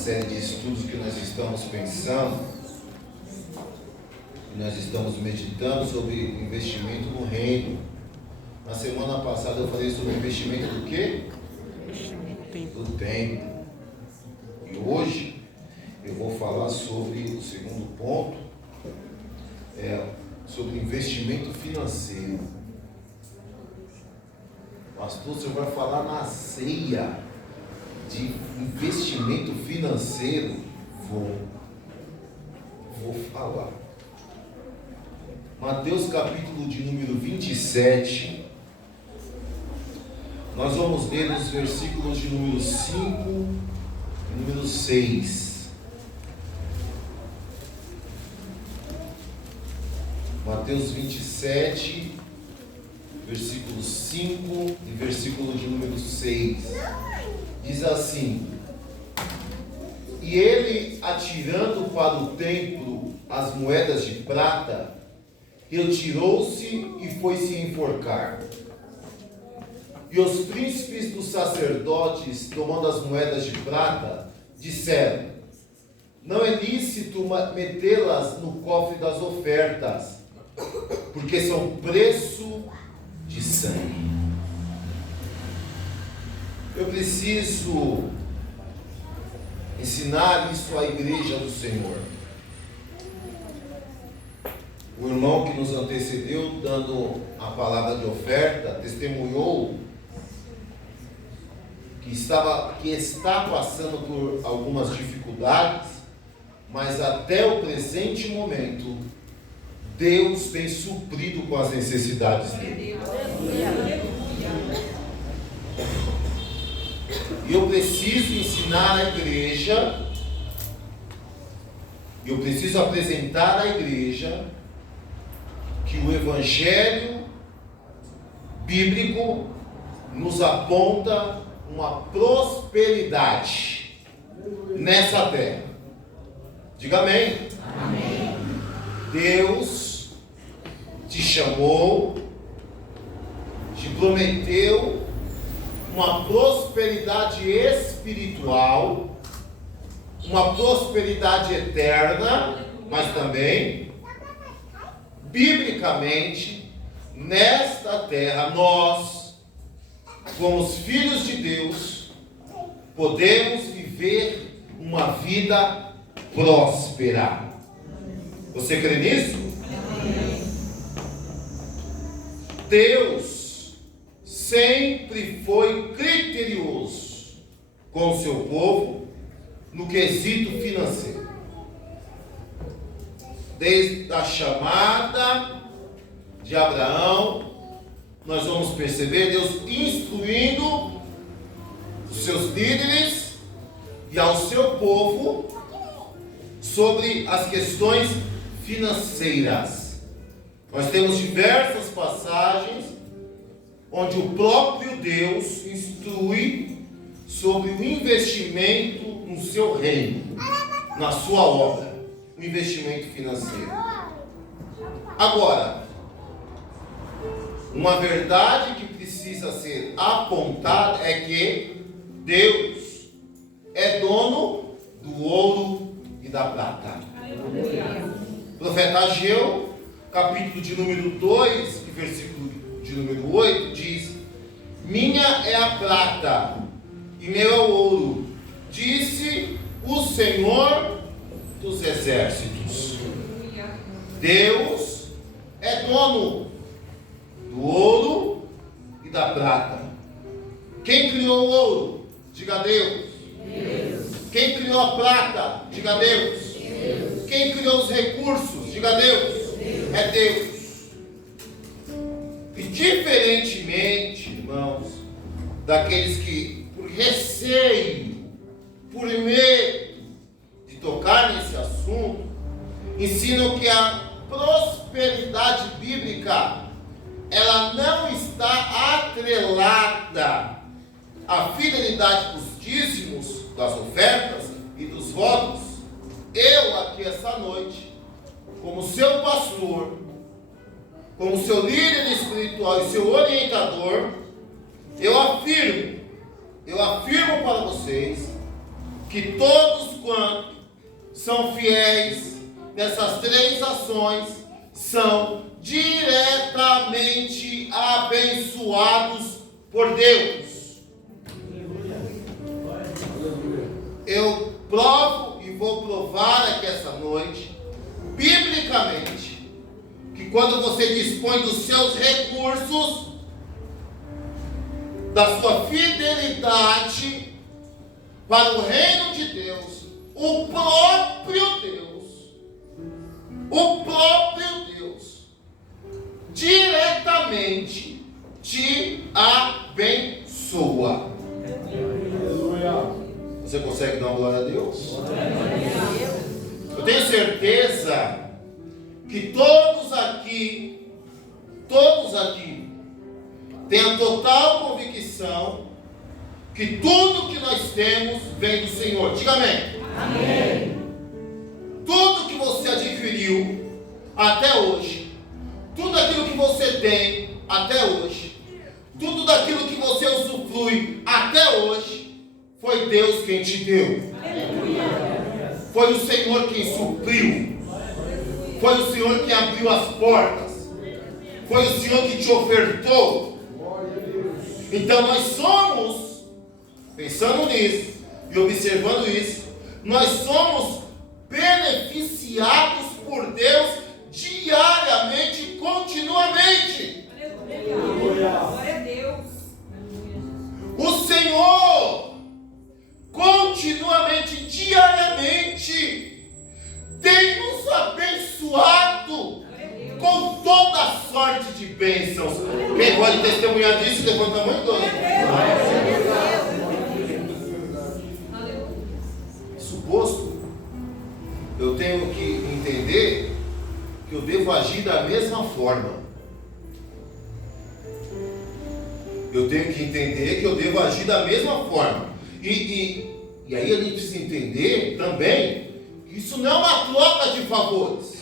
série de estudos que nós estamos pensando, e nós estamos meditando sobre investimento no reino. Na semana passada eu falei sobre investimento do quê? Do tempo. E hoje eu vou falar sobre o segundo ponto, sobre investimento financeiro. Pastor, você vai falar na ceia de investimento financeiro? Vou falar. Mateus capítulo de número 27. Nós vamos ler os versículos de número 5 e número 6. Mateus 27, versículo 5 e versículo de número 6. Diz assim: E ele, atirando para o templo as moedas de prata, retirou-se e foi se enforcar. E os príncipes dos sacerdotes, tomando as moedas de prata, disseram: Não é lícito metê-las no cofre das ofertas, porque são preço de sangue. Eu preciso ensinar isso à igreja do Senhor. O irmão que nos antecedeu, dando a palavra de oferta, testemunhou que está passando por algumas dificuldades, mas até o presente momento, Deus tem suprido com as necessidades dele. E eu preciso ensinar a igreja, eu preciso apresentar à igreja que o Evangelho bíblico nos aponta uma prosperidade nessa terra. Diga amém. Amém. Deus te chamou, te prometeu uma prosperidade espiritual, uma prosperidade eterna, mas também, biblicamente, nesta terra, nós, como os filhos de Deus, podemos viver uma vida próspera. Você crê nisso? Deus sempre foi criterioso com o seu povo no quesito financeiro. Desde a chamada de Abraão, nós vamos perceber Deus instruindo os seus líderes e ao seu povo sobre as questões financeiras. Nós temos diversas passagens onde o próprio Deus instrui sobre o investimento no seu reino, na sua obra, o investimento financeiro. Agora, uma verdade que precisa ser apontada é que Deus é dono do ouro e da prata. O profeta Ageu, capítulo de número 2, versículo de número 8, diz: Minha é a prata e meu é o ouro, disse o Senhor dos exércitos. Deus é dono do ouro e da prata. Quem criou o ouro? Diga Deus. Deus. Quem criou a prata? Diga Deus. Deus. Quem criou os recursos? Diga Deus. Deus. É Deus. E diferentemente, irmãos, daqueles que por receio, por medo de tocar nesse assunto, ensinam que a prosperidade bíblica, ela não está atrelada à fidelidade dos dízimos, das ofertas e dos votos. Eu aqui essa noite, como seu pastor, como seu líder espiritual e seu orientador, eu afirmo para vocês que todos quantos são fiéis nessas 3 ações são diretamente abençoados por Deus. Eu provo e vou provar aqui essa noite, biblicamente, que quando você dispõe dos seus recursos, da sua fidelidade para o reino de Deus, o próprio Deus, diretamente te abençoa. Você consegue dar uma glória a Deus? Eu tenho certeza que todos aqui têm a total convicção que tudo que nós temos vem do Senhor. Diga amém. Amém. Tudo que você adquiriu até hoje, tudo aquilo que você tem até hoje, tudo daquilo que você usufrui até hoje, foi Deus quem te deu. Foi o Senhor quem supriu. Foi o Senhor que abriu as portas. Foi o Senhor que te ofertou. Então nós somos, pensando nisso e observando isso, nós somos beneficiados por Deus diariamente, continuamente. Glória a Deus. O Senhor continuamente, diariamente, tem nos abençoado com toda sorte de bênçãos. Quem pode testemunhar disso, levanta a mão e glória. Suposto, eu tenho que entender que eu devo agir da mesma forma. Eu tenho que entender que eu devo agir da mesma forma. E aí a gente precisa entender também que isso não é uma troca de favores.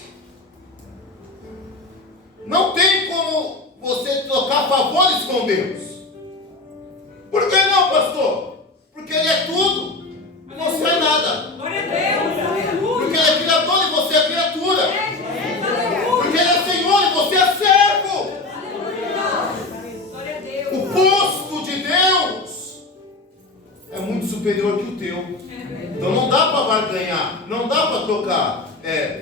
Não tem como você trocar favores com Deus. Por que não, pastor? Porque Ele é tudo e você é nada. Glória a Deus. Porque Ele é criador e você é criatura. Porque Ele é Senhor e você é servo. O posto de Deus é muito superior que o teu. Então não dá para barganhar, não dá para trocar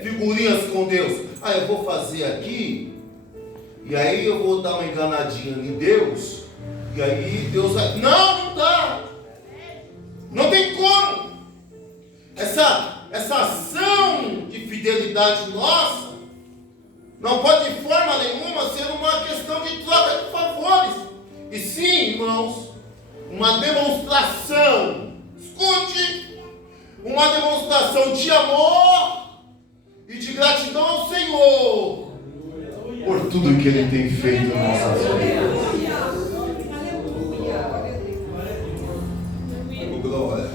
figurinhas com Deus. Eu vou fazer aqui, e aí eu vou dar uma enganadinha em Deus, e aí Deus vai... Não dá. Não tem como. Essa ação de fidelidade nossa não pode de forma nenhuma ser uma questão de troca de favores. E sim, irmãos, uma demonstração, escute, uma demonstração de amor e de gratidão ao Senhor por tudo que Ele tem feito na nossa vida. Glória.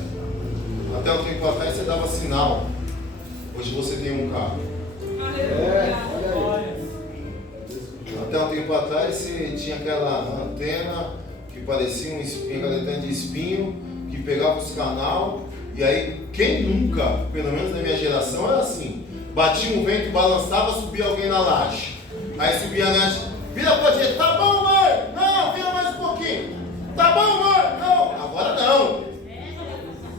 Até um tempo atrás você dava sinal, hoje você tem um carro. Até um tempo atrás você tinha aquela antena que parecia um espinho, aquela antena de espinho que pegava os canal, e aí quem nunca, pelo menos na minha geração, era assim: batia um vento, balançava, subia alguém na laje. Aí subia a laje, vira pra direita, tá bom, mãe? Não, vira mais um pouquinho. Tá bom, mãe? Não, agora não.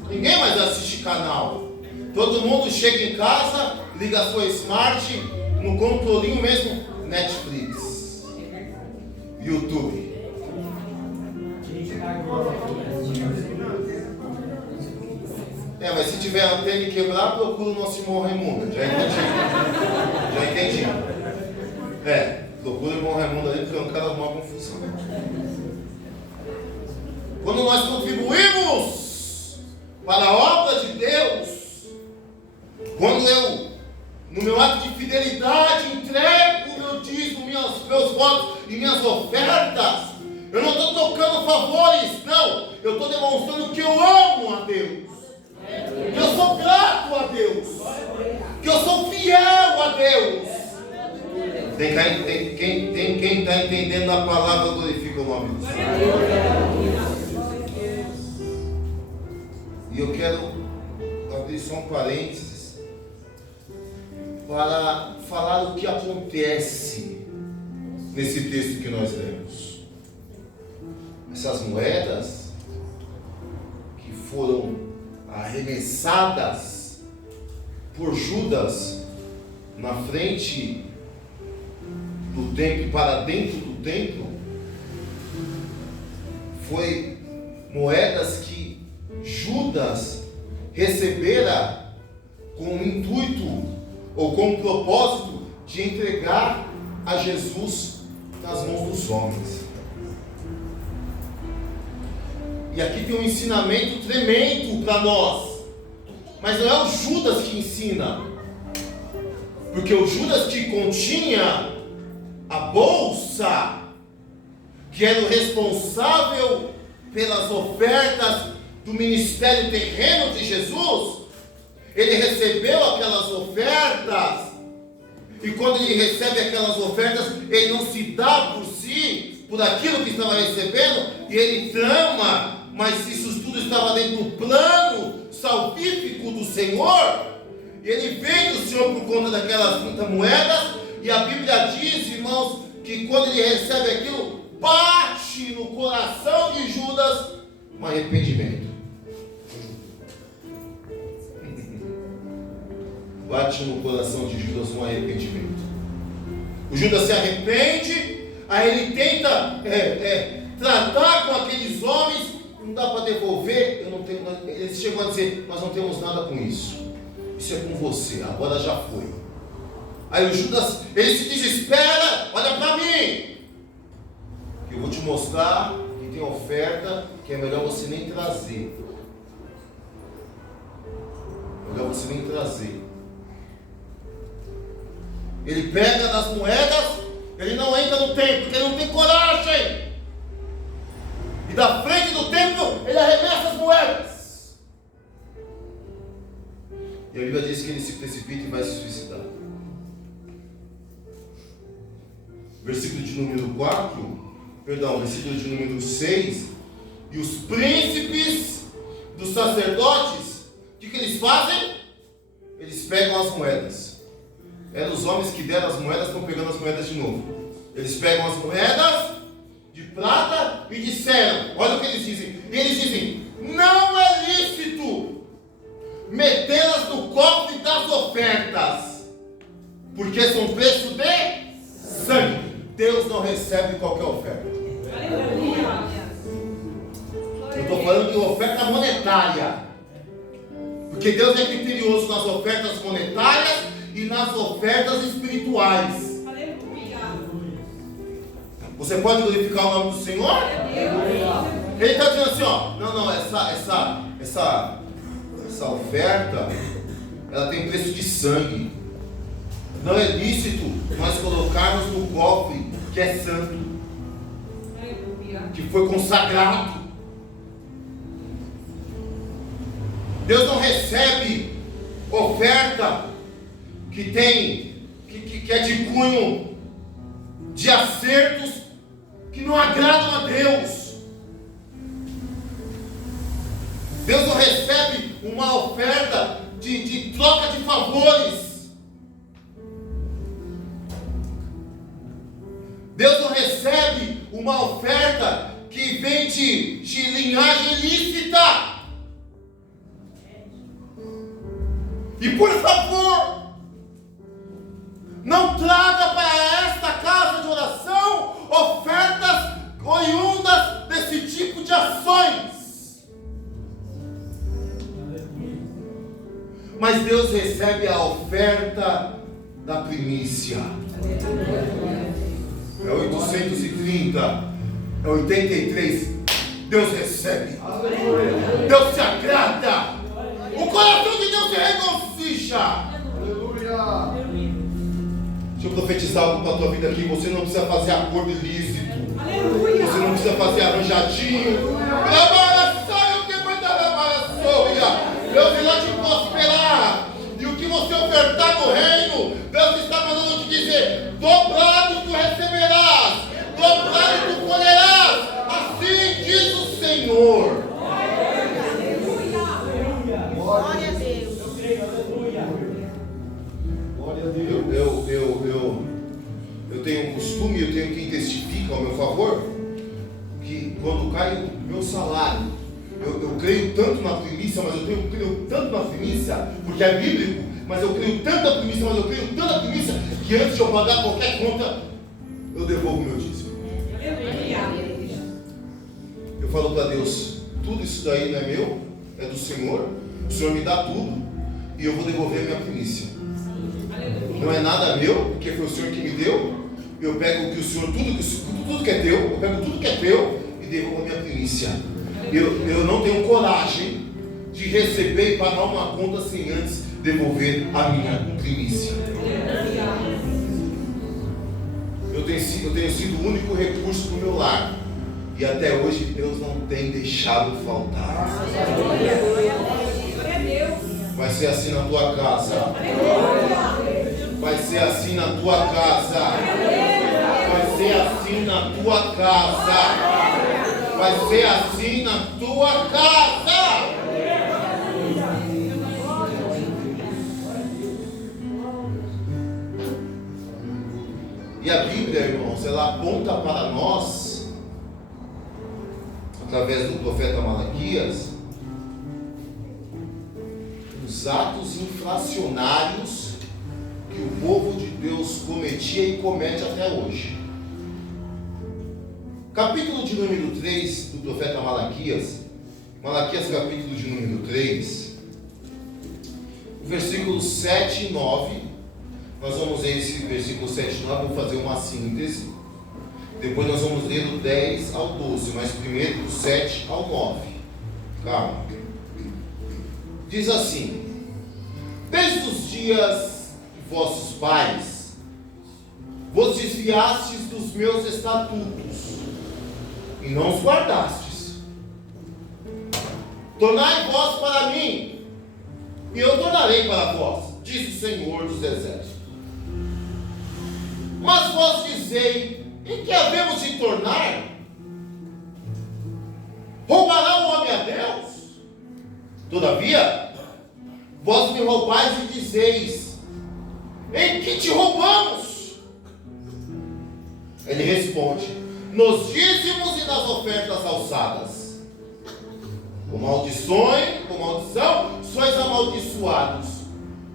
Ninguém mais assiste canal. Todo mundo chega em casa, liga a sua Smart, no controlinho mesmo, Netflix, YouTube. Mas se tiver antena e quebrar, procura o nosso irmão Raimundo. Já entendi. Procura o irmão Raimundo ali, porque é um cara de uma confusão. Quando nós contribuímos para a obra de Deus, quando eu, no meu ato de fidelidade, entrego o meu dízimo, meus votos e minhas ofertas, eu não estou tocando favores, não. Eu estou demonstrando que eu amo a Deus, que eu sou grato a Deus, que eu sou fiel a Deus. Quem está entendendo a palavra, glorifica o nome do Senhor. E eu quero abrir só um parênteses para falar o que acontece nesse texto que nós lemos. Essas moedas que foram arremessadas por Judas na frente do templo, para dentro do templo, foi moedas que Judas recebera com o intuito ou com o propósito de entregar a Jesus nas mãos dos homens. E aqui tem um ensinamento tremendo para nós, mas não é o Judas que ensina, porque o Judas que continha a bolsa, que era o responsável pelas ofertas do ministério terreno de Jesus, ele recebeu aquelas ofertas, e quando ele recebe aquelas ofertas, ele não se dá por si, por aquilo que estava recebendo, e ele trama, mas isso tudo estava dentro do plano salvífico do Senhor, e ele vem do Senhor por conta daquelas 30 moedas, e a Bíblia diz, irmãos, que quando ele recebe aquilo, bate no coração de Judas um arrependimento. Bate no coração de Judas um arrependimento. O Judas se arrepende, aí ele tenta tratar com aqueles homens, não dá para devolver, eles chegam a dizer, nós não temos nada com isso. Isso é com você, agora já foi. Aí o Judas, ele se desespera, olha para mim, que eu vou te mostrar que tem oferta que é melhor você nem trazer. Melhor você nem trazer. Ele pega das moedas, ele não entra no templo, porque ele não tem coragem. E da frente do templo, ele arremessa as moedas. E a Bíblia diz que ele se precipita e vai se suicidar. Versículo de número 4, versículo de número 6. E os príncipes dos sacerdotes, o que eles fazem? Eles pegam as moedas. Eram os homens que deram as moedas, estão pegando as moedas de novo. Eles pegam as moedas de prata e disseram, olha o que eles dizem. E eles dizem, não é lícito metê-las no cofre das ofertas, porque são preço de sangue. Deus não recebe qualquer oferta. Eu estou falando de oferta monetária, porque Deus é criterioso nas ofertas monetárias e nas ofertas espirituais. Você pode glorificar o nome do Senhor? Ele está dizendo assim, ó, não, essa oferta, ela tem preço de sangue. Não é lícito nós colocarmos no cofre que é santo, que foi consagrado. Deus não recebe oferta que é de cunho de acertos que não agradam a Deus. Deus não recebe uma oferta de troca de favores. Deus não recebe uma oferta que vem de linhagem ilícita. E por favor, não traga para esta casa de oração ofertas oriundas desse tipo de ações. Mas Deus recebe a oferta da primícia. É 830, é 83. Deus recebe. Deus se agrada. O coração de Deus se regocija. Aleluia. Deixa eu profetizar algo para a tua vida aqui. Você não precisa fazer acordo ilícito. Aleluia. Você não precisa fazer arranjadinho. Deus irá te prosperar. E o que você ofertar no reino, Deus está mandando te dizer: dobrado tu receberás, dobrado tu colherás. Assim diz o Senhor. Glória a Deus. Eu tenho um costume, eu tenho quem testifica ao meu favor, que quando cai o meu salário, eu creio tanto na primícia, mas eu creio tanto na primícia, porque é bíblico, mas eu creio tanto na primícia, que antes de eu pagar qualquer conta, eu devolvo o meu dízimo. Eu falo para Deus, tudo isso daí não é meu, é do Senhor, o Senhor me dá tudo, e eu vou devolver a minha primícia. Não é nada meu, porque foi o Senhor que me deu. Eu pego o que o Senhor, tudo que é teu, eu pego tudo que é teu e devolvo a minha primícia. Eu não tenho coragem de receber e pagar uma conta sem antes devolver a minha primícia. Eu tenho sido o único recurso do meu lar. E até hoje Deus não tem deixado faltar. Vai ser assim na tua casa. Vai ser assim na tua casa. Vai ser assim na tua casa. Vai ser assim na tua casa. E a Bíblia, irmãos, ela aponta para nós, através do profeta Malaquias, os atos infracionários que o povo de Deus cometia e comete até hoje. Capítulo de número 3 do profeta Malaquias, capítulo de número 3, versículos 7 e 9. Nós vamos ler esse versículo 7 e 9, vou fazer uma síntese. Depois nós vamos ler do 10 ao 12, mas primeiro do 7 ao 9. Calma. Diz assim: desde os dias de vossos pais, vos desviastes dos meus estatutos, e não os guardastes. Tornai vós para mim, e eu tornarei para vós, diz o Senhor dos Exércitos. Mas vós dizei, em que havemos de tornar? Roubará o homem a Deus? Todavia, vós me roubais e dizeis, em que te roubamos? Ele responde, nos dízimos e nas ofertas alçadas. Com maldição, sois amaldiçoados,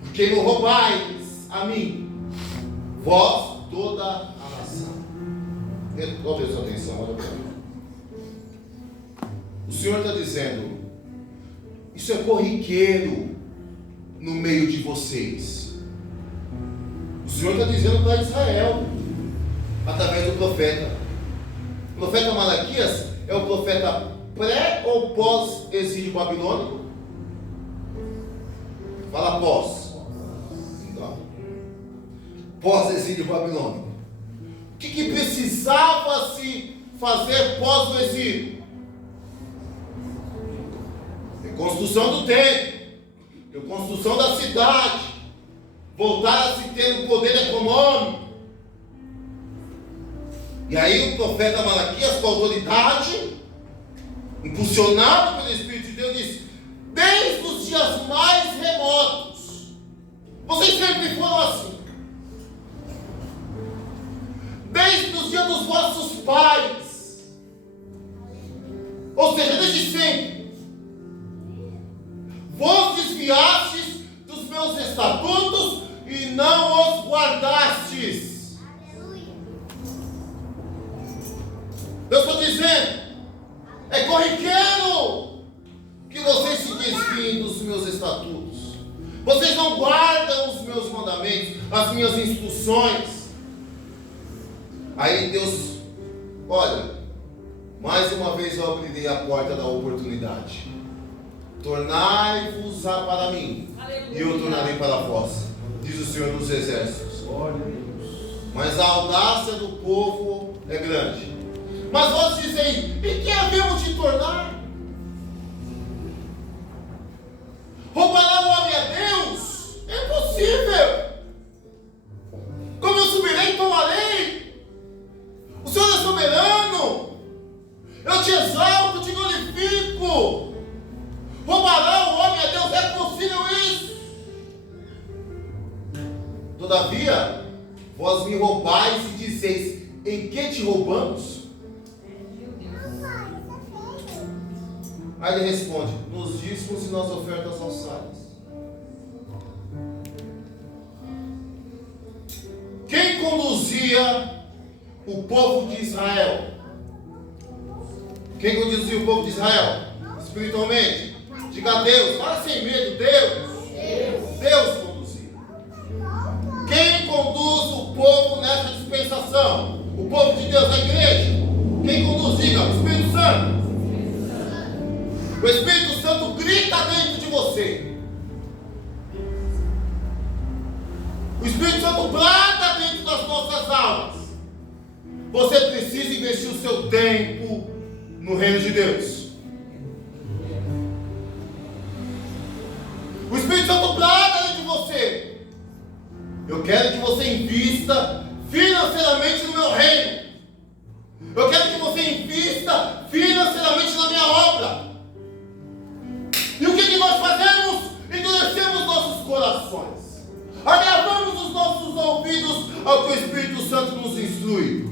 porque me roubais a mim, vós toda a nação. Qual a sua atenção? Olha para mim. O Senhor está dizendo, isso é corriqueiro no meio de vocês. O Senhor está dizendo para Israel, através do profeta. O profeta Malaquias é o profeta pré ou pós exílio babilônico? Fala pós. Então, pós exílio babilônico. O que precisava se fazer pós o exílio? Reconstrução do templo, reconstrução da cidade, voltar a se ter um poder econômico. E aí o profeta Malaquias, com autoridade, impulsionado pelo Espírito de Deus, diz: desde os dias mais remotos, vocês sempre foram assim. Desde os dias dos vossos pais, ou seja, desde sempre, vos desviastes dos meus estatutos e não os guardastes. Eu estou dizendo, é corriqueiro que vocês se desviem dos meus estatutos. Vocês não guardam os meus mandamentos, as minhas instruções. Aí Deus, olha, mais uma vez eu abrirei a porta da oportunidade. Tornai-vos para mim, e eu tornarei para vós, diz o Senhor dos Exércitos. Mas a audácia do povo é grande. Mas vós dizeis, em que havemos de tornar? Roubará o homem a Deus? É impossível. Como eu subirei e tomarei? O Senhor é soberano. Eu te exalto, te glorifico. Roubará o homem a Deus? É possível isso? Todavia, vós me roubais e dizeis: em que te roubamos? Aí ele responde: nos dízimos e nas ofertas alçadas. Quem conduzia o povo de Israel? Quem conduzia o povo de Israel? Espiritualmente? Diga Deus, fala sem medo, Deus conduzia. Quem conduz o povo nessa dispensação? O povo de Deus, a igreja. Quem conduz? Diga, o Espírito Santo. O Espírito Santo grita dentro de você. O Espírito Santo brada dentro das nossas almas. Você precisa investir o seu tempo no reino de Deus. O Espírito Santo brada dentro de você: eu quero que você invista financeiramente no meu reino. Eu quero que você invista financeiramente na minha obra. E o que nós fazemos? Endurecemos nossos corações, agravamos os nossos ouvidos ao que o Espírito Santo nos instrui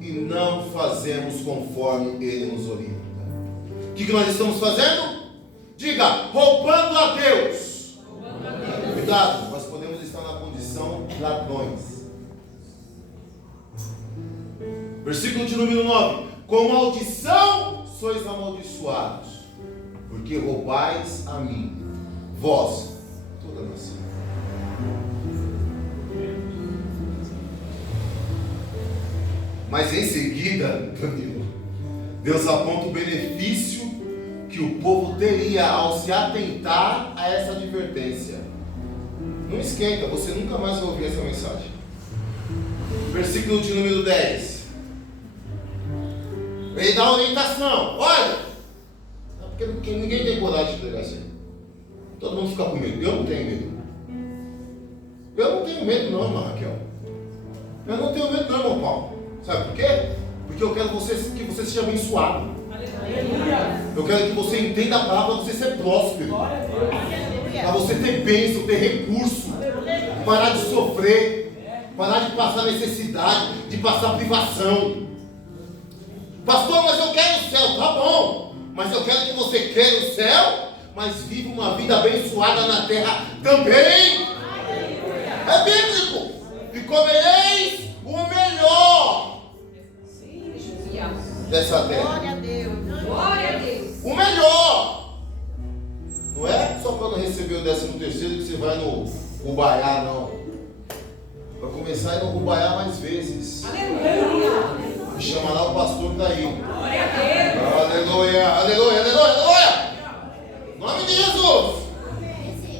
e não fazemos conforme Ele nos orienta. O que nós estamos fazendo? Diga, roubando a Deus. Cuidado, nós podemos estar na condição de ladrões. Versículo de número 9: com maldição sois amaldiçoados, porque roubais a mim, vós, toda a nação. Mas em seguida, Danilo, Deus aponta o benefício que o povo teria ao se atentar a essa advertência. Não esquenta, você nunca mais vai ouvir essa mensagem. Versículo de número 10. Ele dá orientação. Olha, porque ninguém tem coragem de pregar assim. Todo mundo fica com medo. Eu não tenho medo. Eu não tenho medo não, irmã Raquel. Eu não tenho medo não, irmão Paulo. Sabe por quê? Porque eu quero que você seja abençoado. Eu quero que você entenda a palavra para você ser próspero. Para você ter bênção, ter recurso. Parar de sofrer. Parar de passar necessidade, de passar privação. Pastor, mas eu quero o céu. Tá bom. Mas eu quero que você queira o céu, mas viva uma vida abençoada na terra também. É bíblico. E comereis o melhor dessa terra. Glória a Deus. Glória a Deus. O melhor. Não é só quando receber o 13º que você vai no Ubaiá, não. Vai começar a ir no Ubaiá mais vezes. Aleluia. Me chamará o pastor que está aí. Glória a Deus. Aleluia, aleluia, aleluia, aleluia. Em nome de Jesus.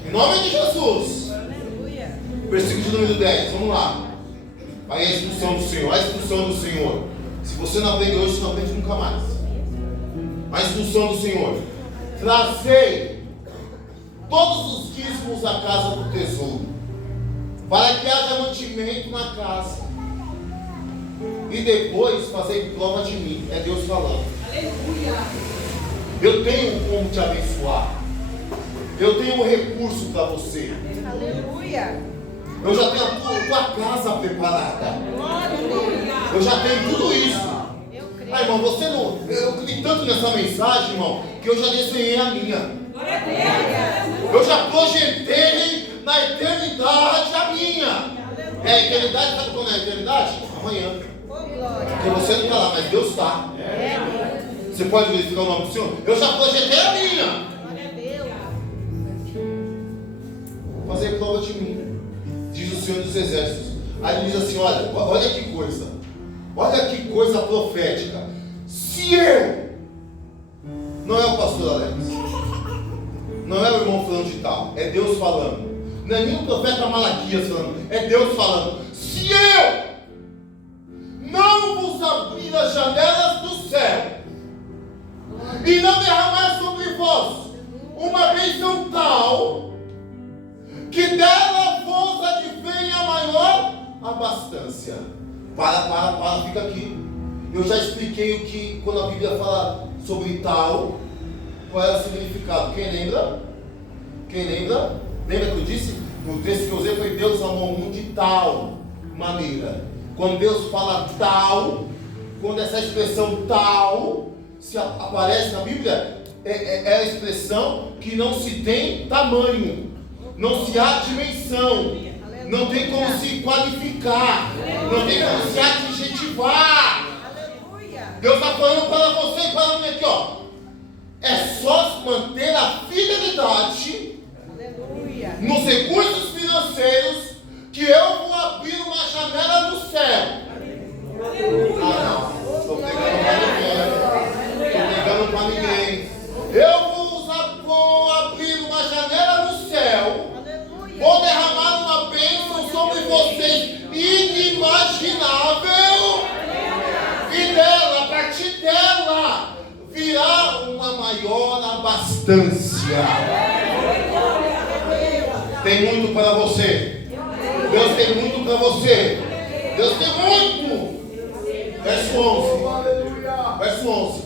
Em nome de Jesus. Aleluia. Versículo de número 10, vamos lá. Aí a instrução do Senhor, a instrução do Senhor. Se você não aprende hoje, você não aprende nunca mais. A instrução do Senhor: trazei todos os dízimos à casa do tesouro, para que haja mantimento na casa, e depois fazei prova de mim. É Deus falando. Aleluia. Eu tenho como te abençoar. Eu tenho um recurso para você. Aleluia. Eu já tenho a tua casa preparada. Glória a Deus. Eu já tenho tudo isso. Eu creio. Ah, irmão, você não. Eu criei tanto nessa mensagem, irmão, que eu já desenhei a minha. Glória a Deus. Eu já projetei na eternidade a minha. É a eternidade, sabe quando é a eternidade? Amanhã. Oh, glória. Porque você não está lá, mas Deus está. É. Você pode verificar o nome do Senhor? Eu já projetei a minha. Glória a Deus. Fazer prova de mim, diz o Senhor dos Exércitos. Aí ele diz assim: olha que coisa profética. Se eu, não é o pastor Alex, não é o irmão falando de tal, é Deus falando. Não é nem o profeta Malaquias falando, é Deus falando. Se eu não vos abrir as janelas do céu e não derramar sobre vós uma bênção tal que dela vos advenha a maior abastança. Para, fica aqui. Eu já expliquei o que, quando a Bíblia fala sobre tal, qual é o significado. Quem lembra? Quem lembra? Lembra que eu disse? O texto que eu usei foi: Deus amou o mundo de tal maneira. Quando Deus fala tal, quando essa expressão tal se aparece na Bíblia, é a expressão que não se tem tamanho, não se há dimensão, não tem como se qualificar, não tem como se adjetivar. Deus está falando para você e para mim aqui, ó. É só manter a fidelidade nos recursos financeiros que eu vou abrir uma janela no céu. Ah, não. Estou pegando para ninguém. Eu vou abrir uma janela no céu. Vou derramar uma bênção sobre vocês inimaginável. E dela, a partir dela, virá uma maior abastança. Tem muito para você. Deus tem muito para você. Deus tem muito. Verso 11. Verso 11.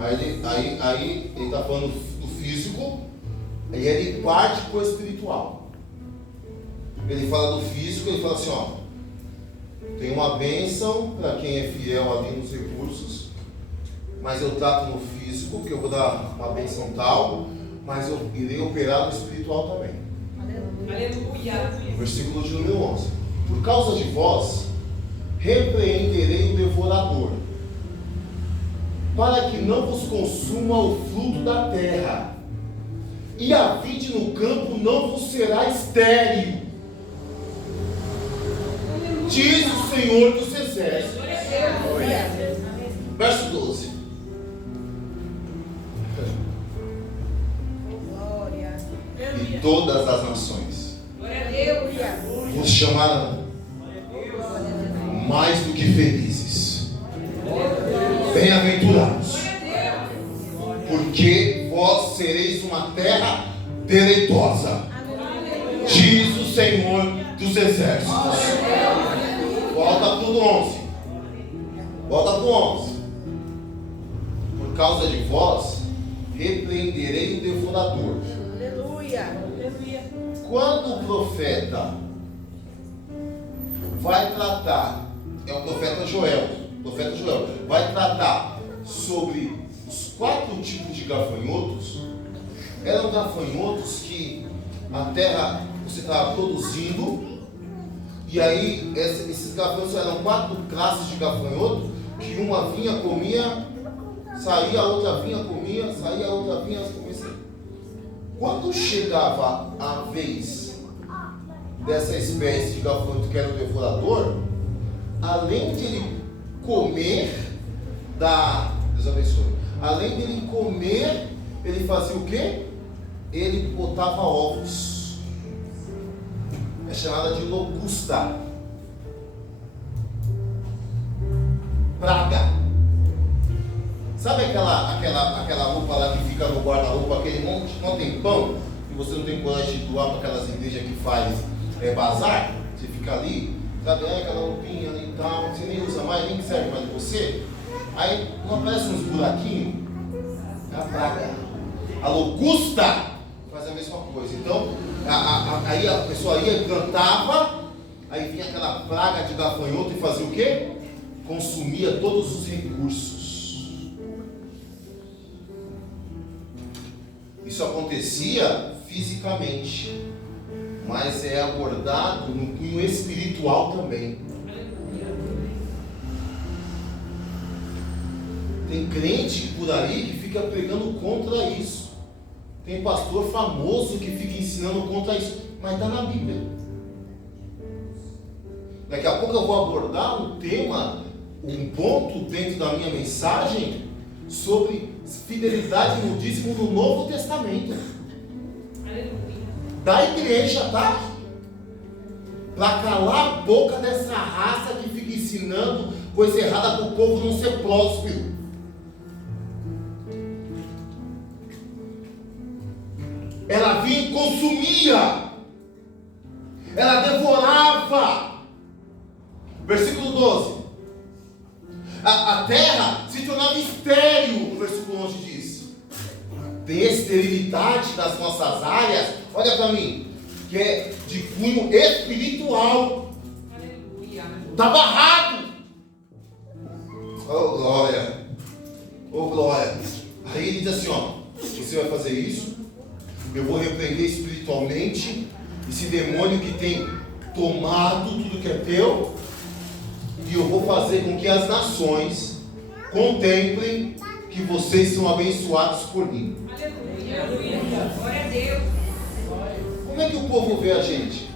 Aí ele está falando do físico. E ele parte para o espiritual. Ele fala do físico. Ele fala assim, ó. Tem uma bênção para quem é fiel ali nos recursos. Mas eu trato no físico, que eu vou dar uma bênção tal. Mas eu irei operar no espiritual também. Aleluia. Versículo de número 11. Por causa de vós, repreenderei o devorador, para que não vos consuma o fruto da terra, e a vide no campo não vos será estéril, diz o Senhor dos Exércitos. Verso 12. E todas as nações vos chamarão mais do que felizes, bem-aventurados, porque vós sereis uma terra deleitosa, diz o Senhor dos Exércitos. Volta para o 11. Volta para o 11. Por causa de vós, repreenderei o devorador. Quando o profeta vai tratar, é o profeta Joel, vai tratar sobre os 4 tipos de gafanhotos. Eram gafanhotos que a terra você estava produzindo, e aí esses gafanhotos eram 4 classes de gafanhoto, que uma vinha, comia, saía, a outra vinha, comia, saía, a outra vinha, comia. Quando chegava a vez dessa espécie de gafanhoto que era o devorador, além de ele comer Deus abençoe, além de ele comer, ele fazia o quê? Ele botava ovos. É chamada de locusta. Praga. Sabe aquela roupa lá que fica no guarda-roupa, aquele monte, não tem pão, e você não tem coragem de doar para aquelas igrejas que faz bazar? Você fica ali, sabe, aquela roupinha ali e tal, você nem usa mais, nem serve mais de você. Aí não aparece uns buraquinhos? É a praga. A locusta faz a mesma coisa. Então, aí a pessoa ia, plantava, aí vinha aquela praga de gafanhoto e fazia o quê? Consumia todos os recursos. Isso acontecia fisicamente, mas é abordado no cunho espiritual também. Tem crente por aí que fica pregando contra isso. Tem pastor famoso que fica ensinando contra isso, mas está na Bíblia. Daqui a pouco eu vou abordar um tema, um ponto dentro da minha mensagem sobre fidelidade no dízimo no Novo Testamento. Da igreja, tá? Para calar a boca dessa raça que fica ensinando coisa errada para o povo não ser próspero. Ela vinha e consumia, ela devorava. Versículo 12. A terra se tornava estéril, o versículo 11 diz. Tem esterilidade das nossas áreas, olha para mim, que é de cunho espiritual. Aleluia. Está barrado. Oh glória. Oh glória. Aí ele diz assim, ó, você vai fazer isso, eu vou repreender espiritualmente esse demônio que tem tomado tudo que é teu, e eu vou fazer com que as nações contemplem que vocês são abençoados por mim. Aleluia. Aleluia. Glória a Deus. Como é que o povo vê a gente?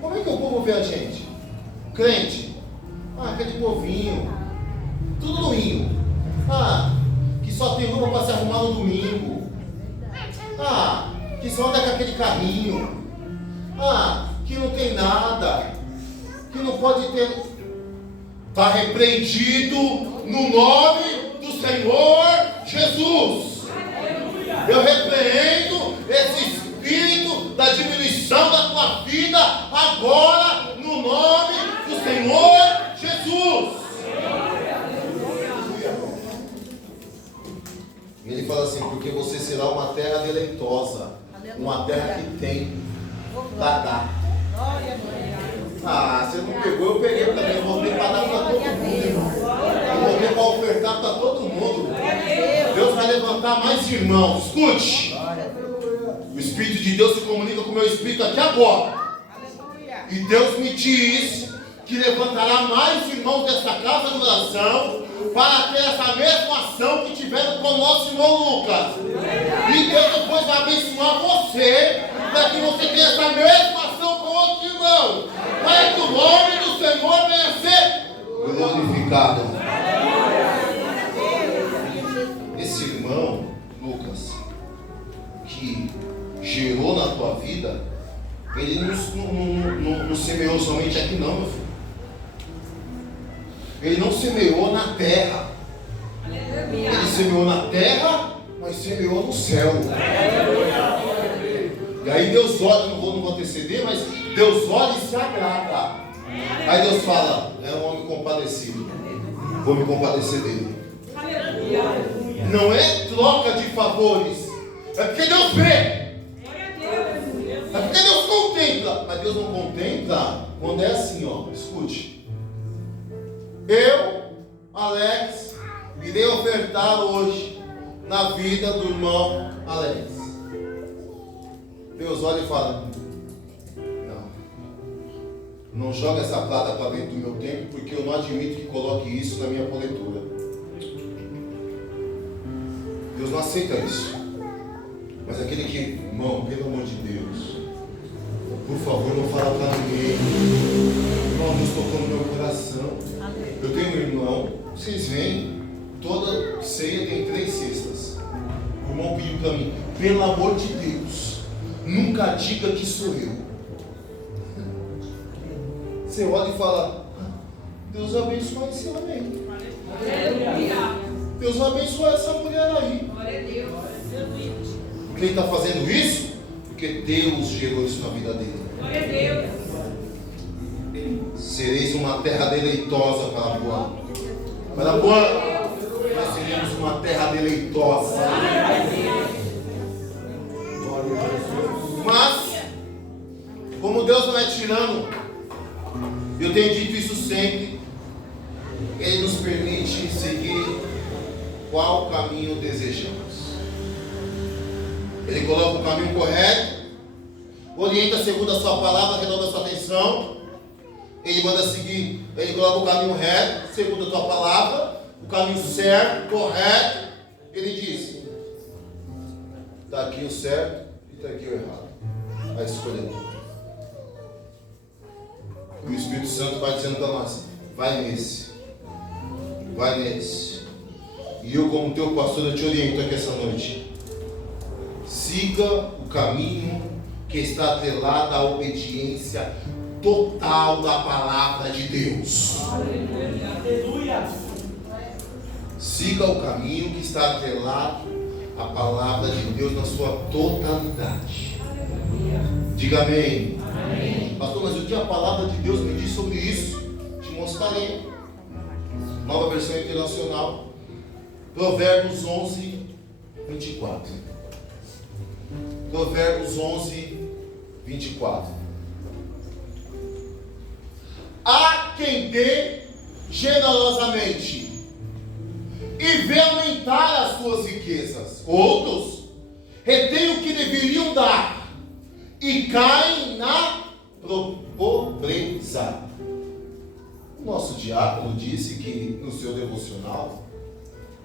Como é que o povo vê a gente? Crente, aquele povinho, tudo domingo, que só tem roupa para se arrumar no domingo, que só anda com aquele carrinho, que não tem nada, que não pode ter. Está repreendido no nome do Senhor Jesus. Eu repreendo esse espírito da diminuição da tua vida agora no nome do Senhor Jesus. E ele fala assim, porque você será uma terra deleitosa, uma terra que tem dá. Glória a Deus. Você não pegou, eu peguei também. Eu voltei para dar para todo mundo, irmão. Eu voltei para ofertar para todo mundo. Deus vai levantar mais irmãos. Escute. O Espírito de Deus se comunica com o meu espírito aqui agora. Aleluia. E Deus me diz que levantará mais irmãos dessa casa de oração para ter essa mesma ação que tiveram com o nosso irmão Lucas. E Deus depois vai abençoar você para que você tenha essa mesma ação com outro irmão. Para que o nome do Senhor venha a ser glorificado. Esse irmão, Lucas, que gerou na tua vida, ele não semeou somente aqui não, meu filho. Ele não semeou na terra. Ele semeou na terra, mas semeou no céu. E aí Deus olha, não vou anteceder, mas Deus olha e se agrada. Aí Deus fala, é um homem compadecido, vou me compadecer dele. Não é troca de favores, é porque Deus vê, é porque Deus contempla. Mas Deus não contempla quando é assim, ó, escute. Eu, Alex, irei ofertar hoje na vida do irmão Alex. Deus olha e fala, não joga essa plata para dentro do meu templo, porque eu não admito que coloque isso na minha coletura. Deus não aceita isso. Mas aquele que, irmão, pelo amor de Deus, por favor, não fala para ninguém. Irmão, Deus tocou no meu coração. Eu tenho um irmão, vocês veem, toda ceia tem 3 cestas. O irmão pediu para mim, pelo amor de Deus, nunca diga que sou eu. Você olha e fala, Deus abençoe esse homem. Deus vai abençoar essa mulher aí. Por que ele está fazendo isso? Porque Deus gerou isso na vida dele. Sereis uma terra deleitosa para Boa. Para Boa, nós seremos uma terra deleitosa. Mas, como Deus não é tirano, eu tenho dito isso sempre, Ele nos permite seguir qual caminho desejamos. Ele coloca o caminho correto, orienta segundo a sua palavra, renova a sua atenção. Ele manda seguir, ele coloca o caminho reto, segundo a tua palavra, o caminho certo, correto. Ele diz, está aqui o certo e está aqui o errado. A escolha dele. O Espírito Santo vai dizendo para nós, vai nesse. Vai nesse. E eu, como teu pastor, eu te oriento aqui essa noite. Siga o caminho que está atrelado à obediência total da palavra de Deus. Aleluia. Siga o caminho que está atrelado à palavra de Deus na sua totalidade. Diga amém. Amém. Pastor, mas o que a palavra de Deus me diz sobre isso? Te mostrarei. Nova versão internacional. Provérbios 11, 24. Provérbios 11, 24. Há quem dê generosamente e vê aumentar as suas riquezas. Outros retêm o que deveriam dar e caem na pobreza. O nosso diácono disse que no seu devocional,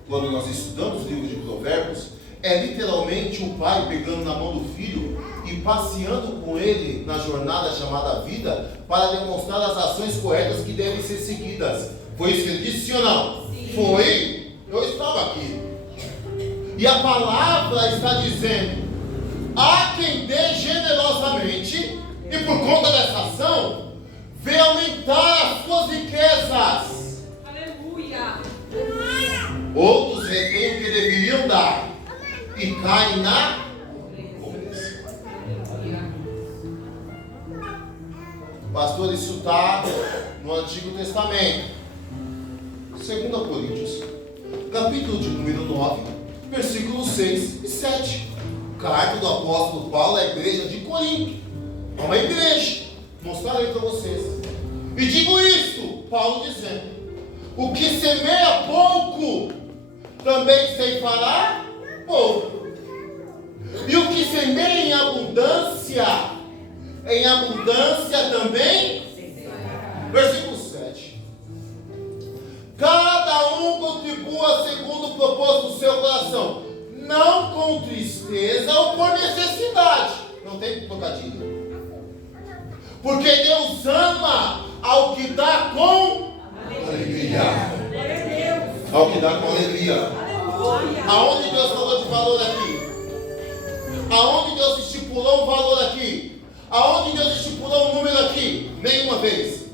quando nós estudamos o livro de Provérbios, é literalmente um pai pegando na mão do filho e passeando com ele na jornada chamada vida, para demonstrar as ações corretas que devem ser seguidas. Foi isso que ele disse, sim ou não? Sim. Foi? Eu estava aqui. E a palavra está dizendo: há quem dê generosamente e por conta dessa ação vê aumentar as suas riquezas. Aleluia. Outros retêm o que deveriam dar e caem na pobreza. Pastor, isso está no Antigo Testamento. 2 Coríntios, capítulo de número 9, versículos 6 e 7. Carta do apóstolo Paulo à igreja de Corinto. É uma igreja. Mostrarei para vocês. E digo isto, Paulo dizendo: o que semeia pouco, também ceifará pouco. E o que semeia em abundância também. Versículo 7. Cada um contribua segundo o propósito do seu coração, não com tristeza ou por necessidade. Não tem trocadilho. Porque Deus ama ao que dá com alegria. Ao que dá com alegria. Aonde Deus falou de valor aqui? Aonde Deus estipulou um valor aqui? Aonde Deus estipulou um número aqui? Nenhuma vez.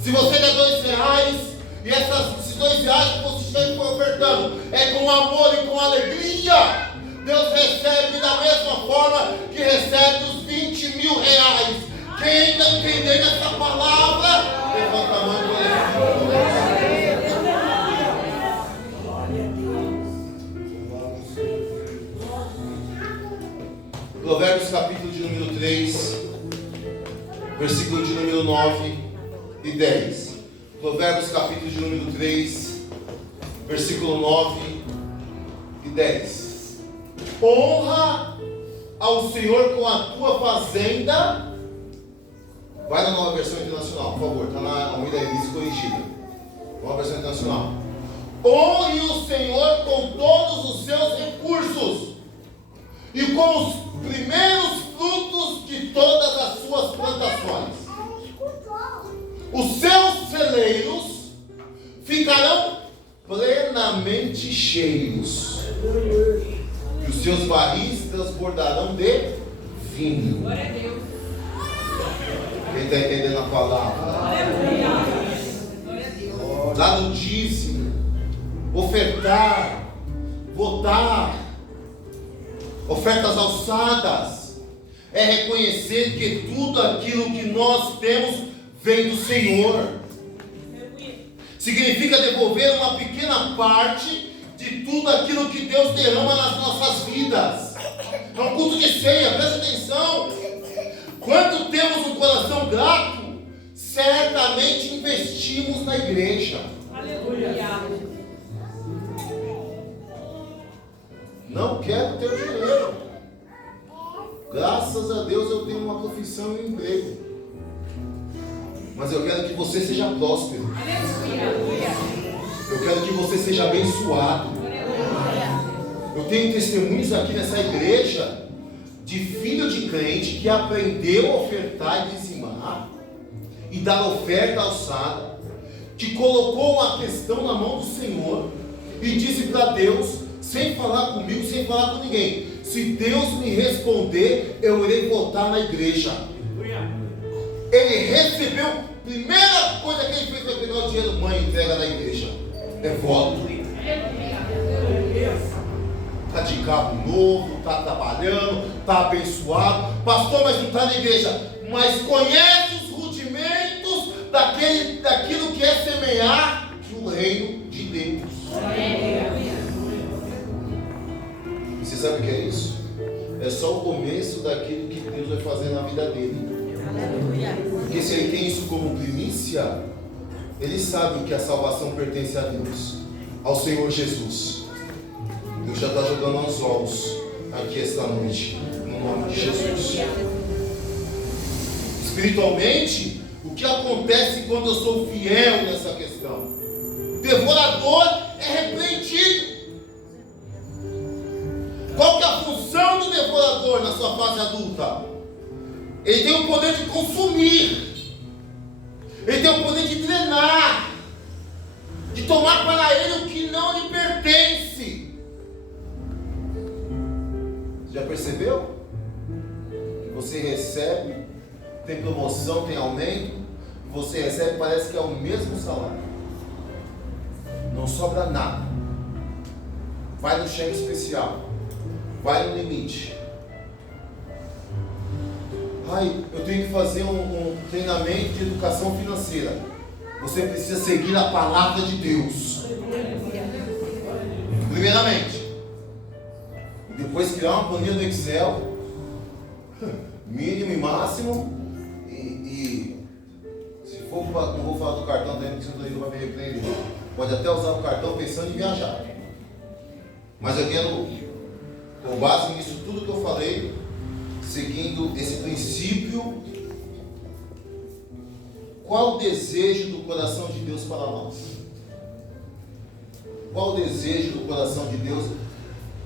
Se você der R$2 e esses R$2 que você está ofertando é com amor e com alegria, Deus recebe da mesma forma que recebe os R$20.000. Quem está entendendo essa palavra, levanta a mão e Provérbios capítulo de número 3, versículo de número 9 e 10. Provérbios capítulo de número 3, versículo 9 e 10. Honra ao Senhor com a tua fazenda. Vai na Nova Versão Internacional, por favor. Está na Almeida Revista Corrigida. Nova Versão Internacional. Honre o Senhor com todos os seus recursos e com os primeiros frutos de todas as suas plantações. Os seus celeiros ficarão plenamente cheios e os seus barris transbordarão de vinho. Glória a Deus. Quem está entendendo a palavra? Aleluia. Glória a Deus. Dar o dízimo, ofertar, votar, ofertas alçadas, é reconhecer que tudo aquilo que nós temos vem do Senhor. Significa devolver uma pequena parte de tudo aquilo que Deus derrama nas nossas vidas. É um culto de ceia, presta atenção. Quando temos um coração grato, certamente investimos na igreja. Aleluia. Não quero ter dinheiro. Graças a Deus eu tenho uma profissão e um emprego. Mas eu quero que você seja próspero. Eu quero que você seja abençoado. Eu tenho testemunhos aqui nessa igreja de filho de crente que aprendeu a ofertar e dizimar e dar oferta alçada, que colocou uma questão na mão do Senhor e disse para Deus, sem falar comigo, sem falar com ninguém: se Deus me responder, eu irei votar na igreja. Ele recebeu, primeira coisa que ele fez foi pegar o dinheiro, mãe, entrega na igreja. É voto. Está de carro novo, está trabalhando, está abençoado. Pastor, mas não está na igreja. Mas conhece os rudimentos daquilo que é semear no reino de Deus. Você sabe o que é isso? é só o começo daquilo que Deus vai fazer na vida dele. Porque se ele tem isso como primícia, ele sabe que a salvação pertence a Deus, ao Senhor Jesus. Deus já está jogando aos olhos aqui esta noite, no nome de Jesus. Espiritualmente, o que acontece quando eu sou fiel nessa questão? O devorador é repreendido. Qual que é a função do devorador na sua fase adulta? Ele tem o poder de consumir, ele tem o poder de drenar, de tomar para ele o que não lhe pertence. Já percebeu? Você recebe, tem promoção, tem aumento, você recebe, parece que é o mesmo salário, não sobra nada. Vai no cheque especial, vai no limite. Ai, eu tenho que fazer um treinamento de educação financeira. Você precisa seguir a palavra de Deus, primeiramente. Depois criar uma planilha do Excel, mínimo e máximo. E se for, não vou falar do cartão também, porque você não vai ver ele. Pode até usar o cartão pensando em viajar. Mas eu quero, com base nisso tudo que eu falei, seguindo esse princípio, qual o desejo do coração de Deus para nós? Qual o desejo do coração de Deus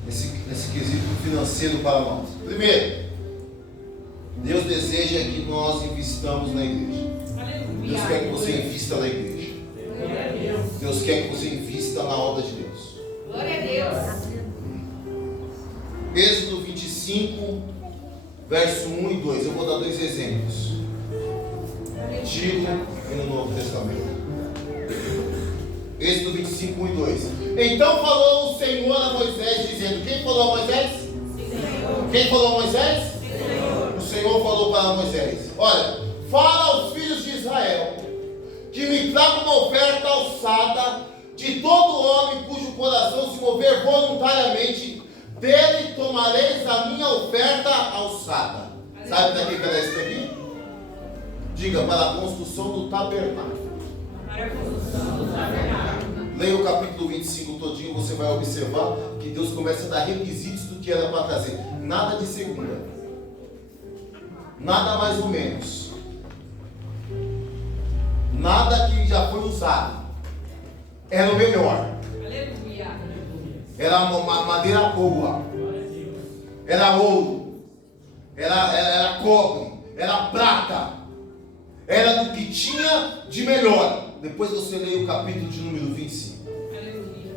nesse quesito financeiro para nós? Primeiro, Deus deseja que nós investamos na igreja. Deus quer que você invista na igreja. Deus quer que você invista na obra de Deus. Glória a Deus. Êxodo 25, verso 1 e 2. Eu vou dar dois exemplos, Antigo e no Novo Testamento. Êxodo 25, 1 e 2. Então falou o Senhor a Moisés, dizendo: quem falou a Moisés? Senhor. Quem falou a Moisés? Senhor. O Senhor falou para Moisés: olha, fala aos filhos de Israel que me tragam uma oferta alçada de todo homem cujo coração se mover voluntariamente, dele tomareis a minha oferta alçada. Sabe para que era isso aqui? Diga: para a construção do tabernáculo. Para a construção do tabernáculo. Leia o capítulo 25 todinho, você vai observar que Deus começa a dar requisitos do que era para trazer. Nada de segunda, nada mais ou menos, nada que já foi usado. Era o melhor. Aleluia. Era uma madeira boa, era ouro, era cobre, era prata, era do que tinha de melhor. Depois você lê o capítulo de número 25. Aleluia.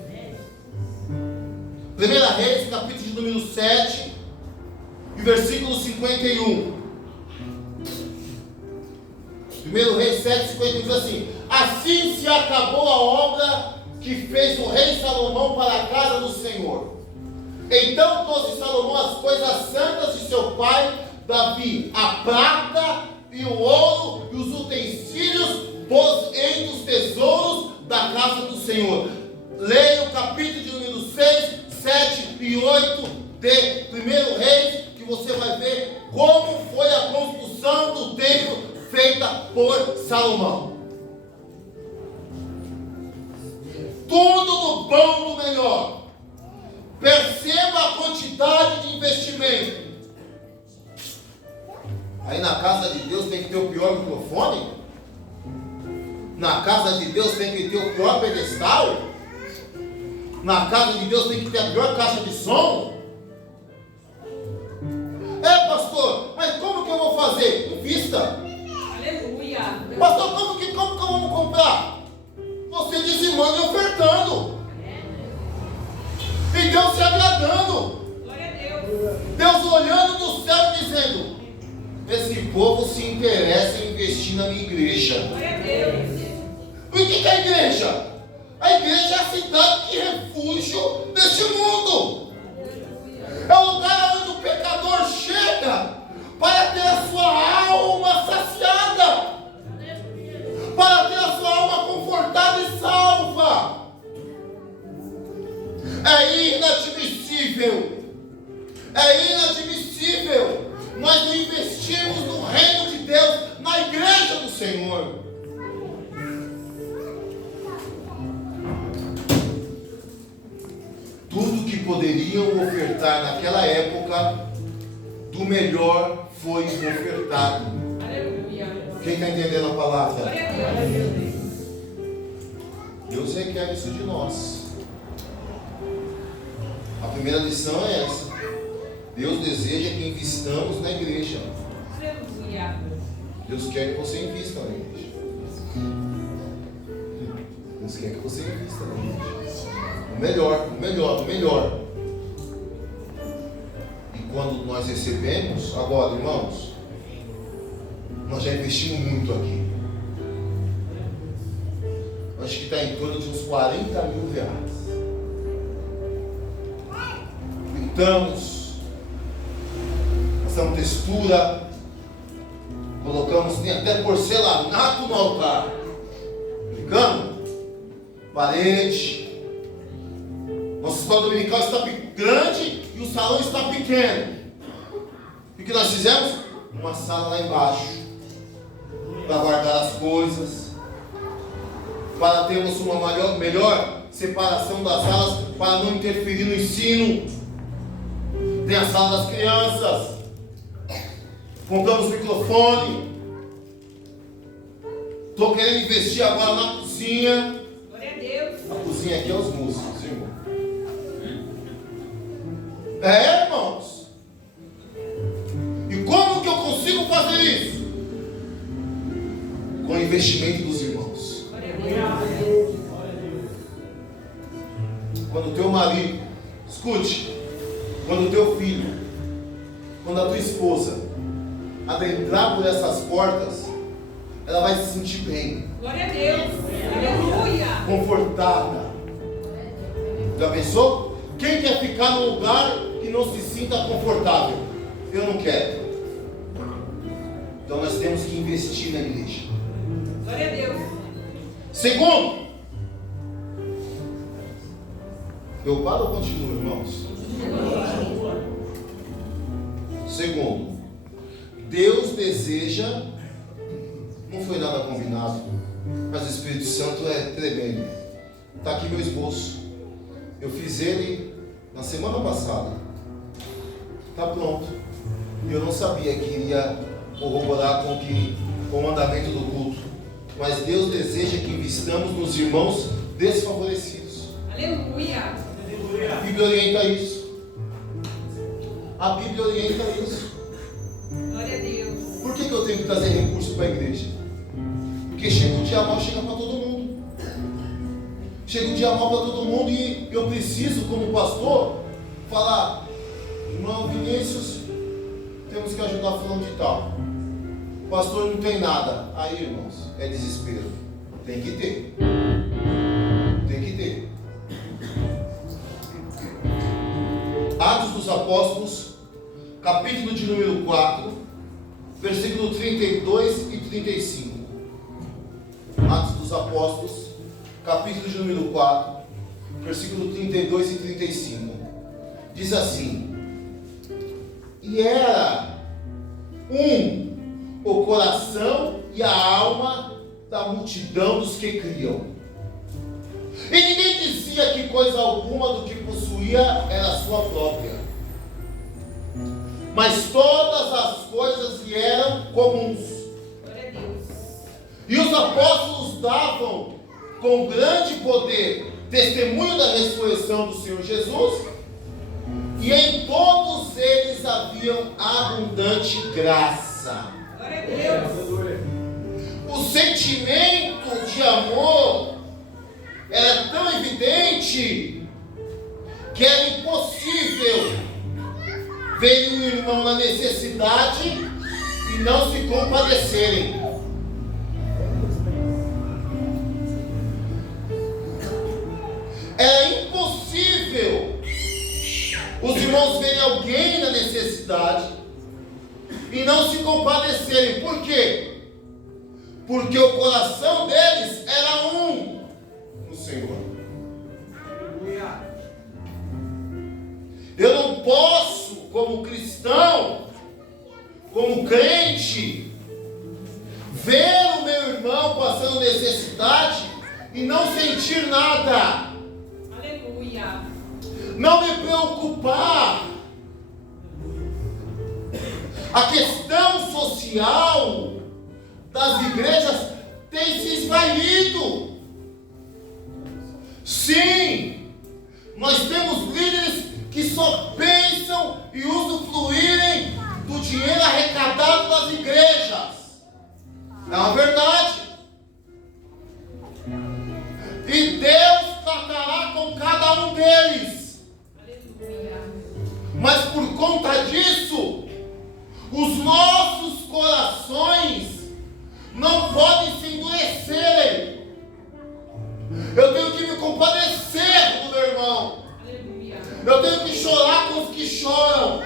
1 Reis, capítulo de número 7, e versículo 51. 1 Reis 7, 51 diz assim: assim se acabou a obra que fez o rei Salomão para a casa do Senhor. Então trouxe Salomão as coisas santas de seu pai Davi, a prata e o ouro e os utensílios, pôs entre os tesouros da casa do Senhor. Leia o capítulo de número 6, 7 e 8 de 1 Reis, que você vai ver como foi a construção do templo feita por Salomão. Tudo do bom, do melhor. Perceba a quantidade de investimento. Aí na casa de Deus tem que ter o pior microfone? Na casa de Deus tem que ter o pior pedestal? Na casa de Deus tem que ter a pior caixa de som? É, pastor, mas como que eu vou fazer? Invista. Aleluia. Pastor, como que vamos comprar? Você dizimando e ofertando. E Deus se agradando. Glória a Deus. Deus olhando do céu e dizendo: esse povo se interessa em investir na minha igreja. Glória a Deus. O que é a igreja? A igreja é a cidade de refúgio deste mundo. É o lugar onde o pecador chega para ter a sua alma saciada, para ter a sua alma confortada e salva. É inadmissível nós não investimos no reino de Deus, na igreja do Senhor. Tudo que poderiam ofertar naquela época, do melhor foi ofertado. Aleluia. Quem está entendendo a palavra? Glória a Deus. Deus requer isso de nós. A primeira lição é essa. Deus deseja que investamos na igreja. Aleluia. Deus quer que você invista na igreja. Deus quer que você invista na igreja. O melhor, o melhor, o melhor. E quando nós recebemos, agora, irmãos, nós já investimos muito aqui. Acho que está em torno de uns 40 mil reais. Pintamos, passamos textura, colocamos, tem até porcelanato no altar. Brincando? Parede. Nossa escola dominical está grande e o salão está pequeno. E o que nós fizemos? Uma sala lá embaixo para guardar as coisas, para termos uma melhor separação das salas, para não interferir no ensino. Tem a sala das crianças. Compramos microfone. Estou querendo investir agora na cozinha. Glória a Deus. A cozinha aqui é os músicos, irmão. É, irmãos. E como que eu consigo fazer isso? Com o investimento dos irmãos. Glória a Deus. Quando o teu marido, escute, quando o teu filho, quando a tua esposa adentrar por essas portas, ela vai se sentir bem, Glória a Deus. Aleluia. confortada. Já pensou? Quem quer ficar num lugar que não se sinta confortável? Eu não quero. Então nós temos que investir na igreja. Glória a Deus. Segundo, eu paro ou continuo, irmãos? Segundo, Deus deseja, não foi nada combinado, mas o Espírito Santo é tremendo. Está aqui meu esboço. Eu fiz ele na semana passada. Está pronto. E eu não sabia que iria corroborar com o mandamento do culto. Mas Deus deseja que investamos nos irmãos desfavorecidos. Aleluia. A Bíblia orienta isso. A Bíblia orienta isso. Glória a Deus. Por que eu tenho que trazer recursos para a igreja? Porque chega um dia mal, chega para todo mundo. Chega um dia mal para todo mundo e eu preciso, como pastor, falar: irmão Vinícius, temos que ajudar fulano de tal. O pastor não tem nada. Aí, irmãos, é desespero. Tem que ter. Tem que ter. Atos dos Apóstolos, capítulo de número 4, versículo 32 e 35. Atos dos Apóstolos, capítulo de número 4, versículo 32 e 35. Diz assim: e era o coração e a alma da multidão dos que criam. E ninguém dizia que coisa alguma do que possuía era sua própria, mas todas as coisas lhe eram comuns. Glória a Deus. E os apóstolos davam com grande poder testemunho da ressurreição do Senhor Jesus, e em todos eles haviam abundante graça. Glória a Deus. O sentimento de amor era tão evidente que era impossível ver um irmão na necessidade e não se compadecerem. Era impossível os irmãos verem alguém na necessidade e não se compadecerem. Por quê? Porque o coração deles era um no Senhor. Eu não posso, como cristão, como crente, ver o meu irmão passando necessidade e não sentir nada, Aleluia. não me preocupar. A questão social das igrejas tem se esvaído. Sim, nós temos líderes que só pensam e usufruírem do dinheiro arrecadado das igrejas. É uma verdade. E Deus tratará com cada um deles. Aleluia. Mas por conta disso, os nossos corações não podem se endurecerem. Eu tenho que me compadecer do meu irmão. Aleluia. Eu tenho que chorar com os que choram.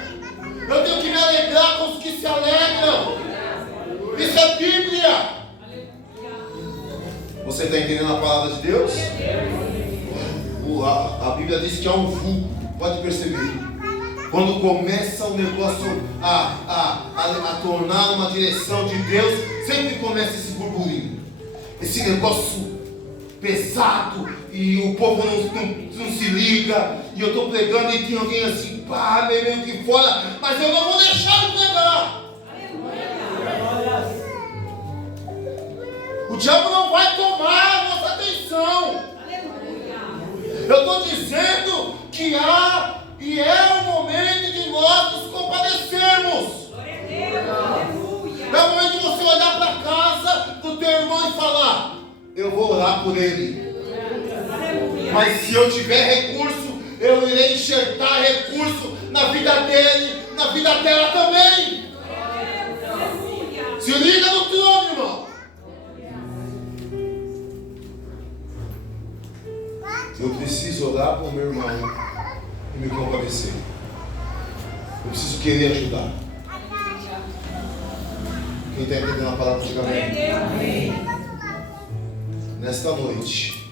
Eu tenho que me alegrar com os que se alegram. Isso é Bíblia. Aleluia. Você está entendendo a palavra de Deus? A Bíblia diz que há um vulgo. Pode perceber. Quando começa o negócio a tornar uma direção de Deus, sempre começa esse burburinho. Esse negócio pesado e o povo não se liga. E eu estou pregando e tem alguém assim, pá, meio que fora, mas eu não vou deixar de pregar. O diabo não vai tomar a nossa atenção. Eu estou dizendo que há e é o momento de nós nos compadecermos. Glória a Deus. Aleluia. É o momento de você olhar para a casa do teu irmão e falar: eu vou orar por ele. Aleluia. Mas se eu tiver recurso, eu irei enxertar recurso na vida dele, na vida dela também. Aleluia. Se liga no trono, irmão. Eu preciso orar por meu irmão e me compadecer. Eu preciso querer ajudar. Quem está entendendo a palavra, diga amém. Nesta noite,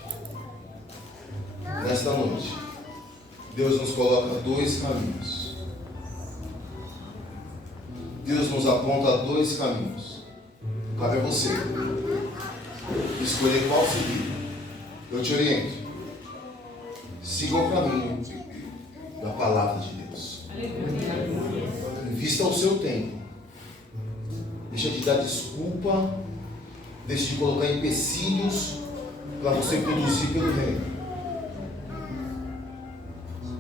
Deus nos coloca dois caminhos. Deus nos aponta dois caminhos. Cabe a você escolher qual seguir. Eu te oriento. Siga o caminho da palavra de Deus. Invista o seu tempo. Deixa de dar desculpa. Deixa de colocar empecilhos para você produzir pelo reino.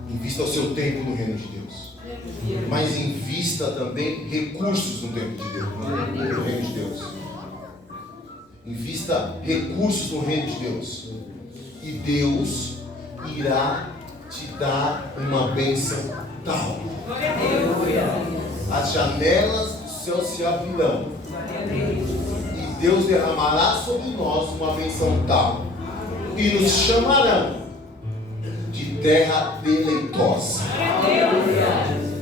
Invista o seu tempo no reino de Deus. Mas invista também recursos no tempo de Deus, no reino de Deus. Invista recursos no reino de Deus. E Deus irá te dar uma bênção tal. Glória a Deus. As janelas do céu se abrirão. E Deus derramará sobre nós uma bênção tal. E nos chamarão de terra deleitosa.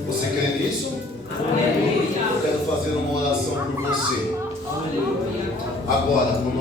Você crê nisso? Eu quero fazer uma oração por você. Agora, no